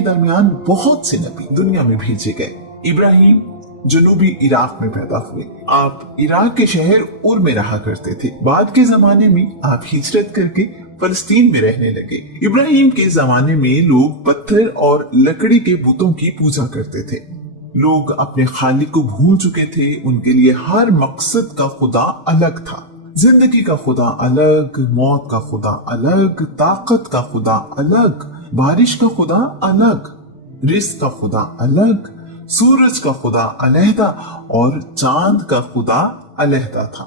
के दरमियान बहुत से नबी दुनिया में भेजे गए। इब्राहिम जनूबी इराक में पैदा हुए। आप इराक के शहर उर में रहा करते थे। बाद के जमाने में आप हिजरत करके फलस्तीन में रहने लगे। इब्राहिम के जमाने में लोग पत्थर और लकड़ी के बुतों की पूजा करते थे। लोग अपने खालिक को भूल चुके थे। उनके लिए हर मकसद का खुदा अलग था। जिंदगी का खुदा अलग, मौत का खुदा अलग, ताकत का खुदा अलग, बारिश का खुदा अलग, रिस्क का खुदा अलग, सूरज का खुदा अलहदा और चांद का खुदा अलहदा था।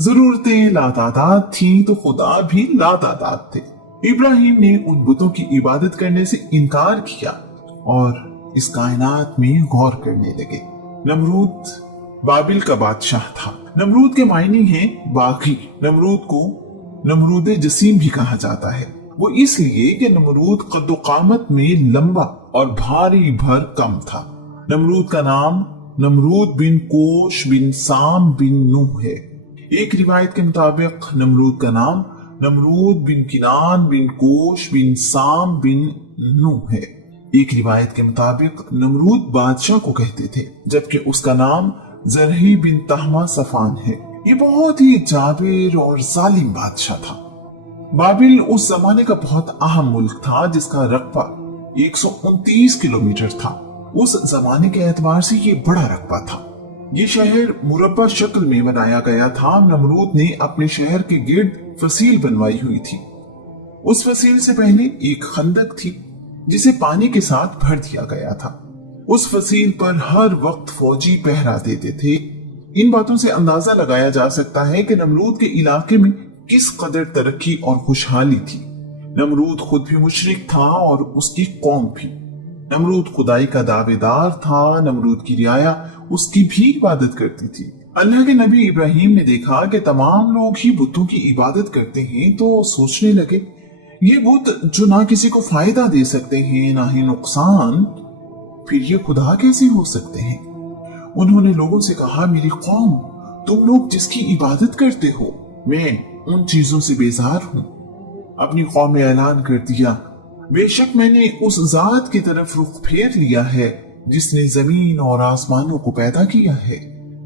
जरूरतें लातादाद थीं तो खुदा भी लातादाद थे। इब्राहिम ने उन बुतों की इबादत करने से इनकार किया और इस कायनात में गौर करने लगे। नमरूद बाबिल का बादशाह था। नमरूद के मायने हैं बागी। नमरूद को नमरूद जसीम भी कहा जाता है। वो इसलिए कि नमरूद कद्दो कामत में लंबा और भारी भरकम था। नमरूद का नाम नमरूद बिन कोश बिन साम बिन नूह है। एक रिवायत के मुताबिक नमरूद का नाम नमरूद बिन किनान बिन कोश बिन साम बिन नूह है। एक रिवायत के मुताबिक नमरूद बादशाह को कहते थे, जबकि उसका नाम जरही बिन तहमा सफान है। ये बहुत ही जाबिर और जालिम बादशाह था। बाबिल उस जमाने का बहुत अहम मुल्क था जिसका रकबा 129 किलोमीटर था। उस जमाने के एतबार से ये बड़ा रकबा था। ये शहर मुरब्बा शक्ल में बनाया गया था। नमरूद ने अपने शहर के गिर्द फसील बनवाई हुई थी। उस फसील से पहले एक खंदक थी जिसे पानी के साथ भर दिया गया था। उस फसील पर हर वक्त फौजी पहरा देते थे। इन बातों से अंदाजा लगाया जा सकता है कि नमरूद के इलाके में किस कदर तरक्की और खुशहाली थी। नमरूद खुद भी मुशरिक था और उसकी कौम भी। नमरूद खुदाई का दावेदार था। नमरूद की रियाया उसकी भी इबादत करती थी। अल्लाह के नबी इब्राहिम ने देखा कि तमाम लोग ही बुतों की इबादत करते हैं, तो सोचने लगे ये बुत जो ना किसी को फायदा दे सकते हैं ना ही नुकसान, फिर ये खुदा कैसे हो सकते हैं। उन्होंने लोगों से कहा, मेरी कौम, तुम लोग जिसकी इबादत करते हो, मैं उन चीजों से बेजार हूं। अपनी कौम में ऐलान कर दिया, बेशक मैंने उस जात की तरफ रुख फेर लिया है जिसने जमीन और आसमानों को पैदा किया है।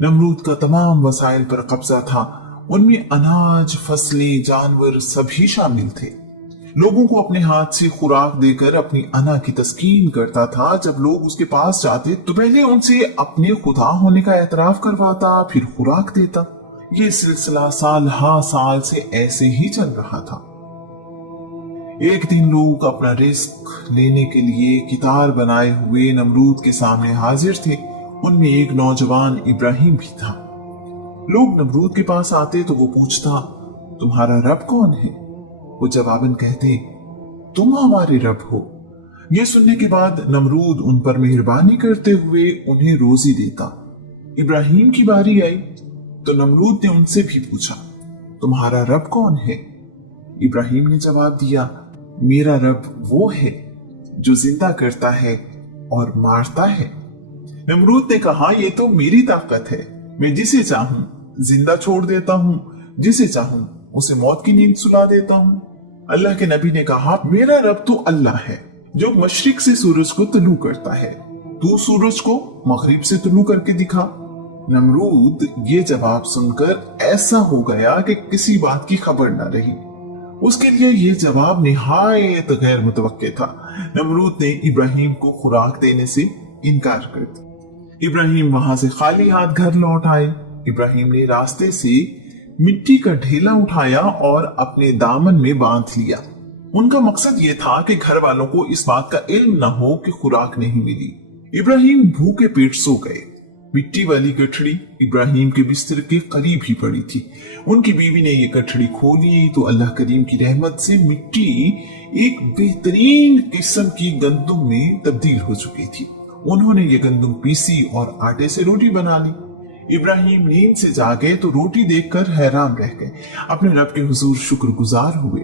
नमरूद का तमाम वसाइल पर कब्जा था। उनमें अनाज, फसलें, जानवर सभी शामिल थे। लोगों को अपने हाथ से खुराक देकर अपनी अना की तस्कीन करता था। जब लोग उसके पास जाते तो पहले उनसे अपने खुदा होने का एतराफ करवाता, फिर खुराक देता। ये सिलसिला साल हा साल से ऐसे ही चल रहा था। एक दिन लोग अपना रिस्क लेने के लिए कितार बनाए हुए नमरूद के सामने हाजिर थे। उनमें एक नौजवान इब्राहिम भी था। लोग नमरूद के पास आते तो वो पूछता, तुम्हारा रब कौन है? वो जवाबन कहते, तुम हमारे रब हो। ये सुनने के बाद नमरूद उन पर मेहरबानी करते हुए उन्हें रोजी देता। इब्राहिम की बारी आई तो नमरूद ने उनसे भी पूछा, तुम्हारा रब कौन है? इब्राहिम ने जवाब दिया, मेरा रब वो है जो जिंदा करता है और मारता है। नमरूद ने कहा, ये तो मेरी ताकत है। मैं जिसे चाहूं जिंदा छोड़ देता हूं, जिसे चाहूं उसे मौत की नींद सुला देता हूं। अल्लाह के नबी ने कहा, मेरा रब तो अल्लाह है जो मशरिक से सूरज को तुलू करता है। तू सूरज को मगरिब से तुलू करके दिखा। नमरूद ये जवाब सुनकर ऐसा हो गया कि किसी बात की खबर न रही। उसके लिए ये जवाब निहायत गैर मुतवक्के था। नमरूद ने इब्राहिम को खुराक देने से इनकार कर दिया। इब्राहिम वहां से खाली हाथ घर लौट आए। इब्राहिम ने रास्ते से मिट्टी का ढेला उठाया और अपने दामन में बांध लिया। उनका मकसद ये था कि घर वालों को इस बात का इल्म न हो कि खुराक नहीं मिली। इब्राहिम भूखे पेट सो गए। मिट्टी वाली गठड़ी इब्राहिम के बिस्तर के करीब ही पड़ी थी। उनकी बीवी ने ये गठड़ी खोली तो अल्लाह करीम की रहमत से मिट्टी एक बेहतरीन किस्म की गंदुम में तब्दील हो चुकी थी। उन्होंने ये गंदुम पीसी और आटे से रोटी बना ली। इब्राहिम नींद से जागे तो रोटी देखकर हैरान रह गए। अपने रब के हुजूर शुक्रगुजार हुए।